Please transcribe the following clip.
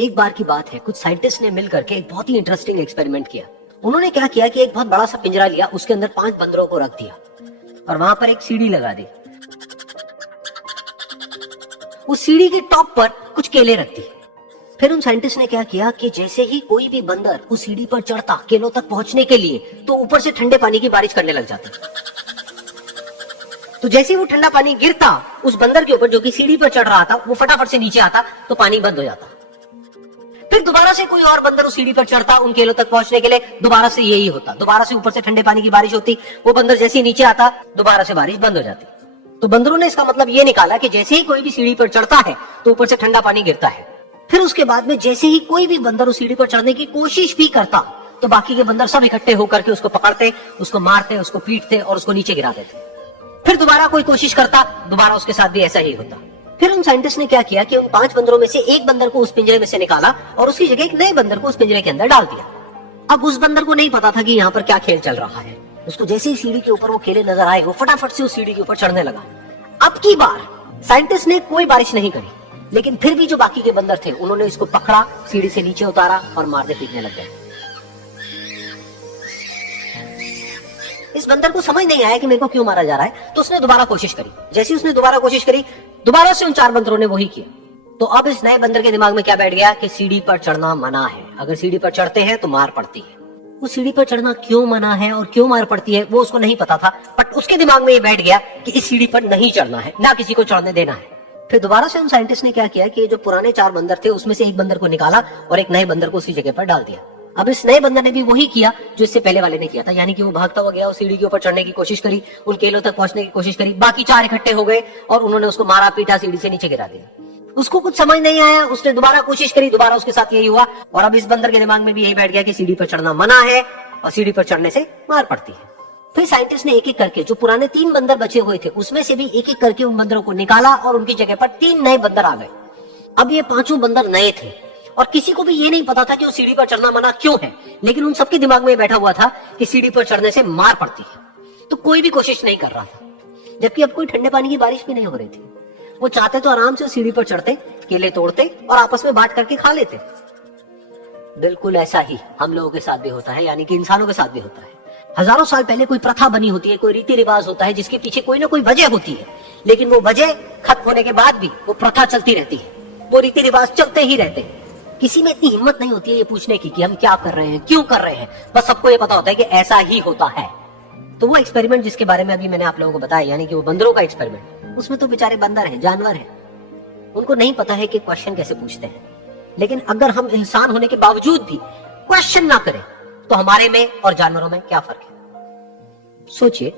एक बार की बात है, कुछ साइंटिस्ट ने मिलकर के एक बहुत ही इंटरेस्टिंग एक्सपेरिमेंट किया। उन्होंने क्या किया कि एक बहुत बड़ा सा पिंजरा लिया, उसके अंदर 5 बंदरों को रख दिया और वहां पर एक सीढ़ी लगा दी। उस सीढ़ी के टॉप पर कुछ केले रख दी। फिर उन साइंटिस्ट ने क्या किया कि जैसे ही कोई भी बंदर उस सीढ़ी पर चढ़ता केलों तक पहुंचने के लिए, तो ऊपर से ठंडे पानी की बारिश करने लग जाती। तो जैसे ही वो ठंडा पानी गिरता उस बंदर के ऊपर जो कि सीढ़ी पर चढ़ रहा था, वो फटाफट से नीचे आता तो पानी बंद हो जाता। फिर दोबारा से कोई और बंदर उस सीढ़ी पर चढ़ता उन केलों तक पहुंचने के लिए, दोबारा से यही होता। दोबारा से ऊपर से ठंडे पानी की बारिश होती, वो बंदर जैसे ही नीचे आता दोबारा से बारिश बंद हो जाती। तो बंदरों ने इसका मतलब ये निकाला कि जैसे ही कोई भी सीढ़ी पर चढ़ता है तो ऊपर से ठंडा पानी गिरता है। फिर उसके बाद में जैसे ही कोई भी बंदर उस सीढ़ी पर चढ़ने की कोशिश भी करता तो बाकी के बंदर सब इकट्ठे होकर के उसको पकड़ते, उसको मारते, उसको पीटते और उसको नीचे गिरा देते। फिर दोबारा कोई कोशिश करता, दोबारा उसके साथ भी ऐसा ही होता। फिर उन साइंटिस्ट ने क्या किया कि उन 5 बंदरों में से एक बंदर को उस पिंजरे में से निकाला और उसकी जगह एक नए बंदर को उस पिंजरे के अंदर डाल दिया। अब उस बंदर को नहीं पता था कि यहाँ पर क्या खेल चल रहा है। उसको जैसे ही सीढ़ी के ऊपर वो केले नजर आए, वो फटाफट से उस सीढ़ी के ऊपर चढ़ने लगा। अब की बार साइंटिस्ट ने कोई बारिश नहीं करी, लेकिन फिर भी जो बाकी के बंदर थे उन्होंने इसको पकड़ा, सीढ़ी से नीचे उतारा और मारने पीटने लग गए। इस बंदर को समझ नहीं आया कि मेरे को क्यों मारा जा रहा है, तो उसने दोबारा कोशिश करी। जैसे उसने दोबारा कोशिश करी, दोबारा से उन 4 बंदरों ने वही किया। तो अब इस नए बंदर के दिमाग में क्या बैठ गया कि सीढ़ी पर चढ़ना मना है, अगर सीढ़ी पर चढ़ते हैं तो मार पड़ती है। वो सीढ़ी पर चढ़ना क्यों मना है और क्यों मार पड़ती है वो उसको नहीं पता था, बट उसके दिमाग में ये बैठ गया कि इस सीढ़ी पर नहीं चढ़ना है, ना किसी को चढ़ने देना है। फिर दोबारा से उन साइंटिस्ट ने क्या किया कि जो पुराने 4 बंदर थे उसमें से एक बंदर को निकाला और एक नए बंदर को उसी जगह पर डाल दिया। अब इस नए बंदर ने भी वही किया जो इससे पहले वाले ने किया था, यानी कि वो भागता हुआ गया, उस सीढ़ी के ऊपर चढ़ने की कोशिश करी, उन केलों तक पहुंचने की कोशिश करी। बाकी 4 इकट्ठे हो गए और उन्होंने उसको मारा पीटा, सीढ़ी से नीचे गिरा दिया। उसको कुछ समझ नहीं आया, उसने दोबारा कोशिश करी, दोबारा उसके साथ यही हुआ। और अब इस बंदर के दिमाग में भी यही बैठ गया कि सीढ़ी पर चढ़ना मना है और सीढ़ी पर चढ़ने से मार पड़ती है। फिर साइंटिस्ट ने एक एक करके जो पुराने 3 बंदर बचे हुए थे उसमें से भी एक एक करके उन बंदरों को निकाला और उनकी जगह पर 3 नए बंदर आ गए। अब ये 5 बंदर नए थे और किसी को भी ये नहीं पता था कि वो सीढ़ी पर चढ़ना मना क्यों है, लेकिन उन सबके दिमाग में बैठा हुआ था कि सीढ़ी पर चढ़ने से मार पड़ती है। तो कोई भी कोशिश नहीं कर रहा था, जबकि अब कोई ठंडे पानी की बारिश भी नहीं हो रही थी। वो चाहते तो आराम से सीढ़ी पर चढ़ते, केले तोड़ते और आपस में बांट करके खा लेते। बिल्कुल ऐसा ही हम लोगों के साथ भी होता है, यानी कि इंसानों के साथ भी होता है। हजारों साल पहले कोई प्रथा बनी होती है, कोई रीति रिवाज होता है जिसके पीछे कोई ना कोई वजह होती है, लेकिन वो वजह खत्म होने के बाद भी वो प्रथा चलती रहती है, वो रीति रिवाज चलते ही रहते हैं। किसी में इतनी हिम्मत नहीं होती है ये पूछने की कि हम क्या कर रहे हैं, क्यों कर रहे हैं, बस सबको ये पता होता है कि ऐसा ही होता है। तो वो एक्सपेरिमेंट जिसके बारे में अभी मैंने आप लोगों को बताया, यानी कि वो बंदरों का एक्सपेरिमेंट, उसमें तो बेचारे बंदर हैं, जानवर हैं, उनको नहीं पता है कि क्वेश्चन कैसे पूछते हैं। लेकिन अगर हम इंसान होने के बावजूद भी क्वेश्चन ना करें तो हमारे में और जानवरों में क्या फर्क है? सोचिए,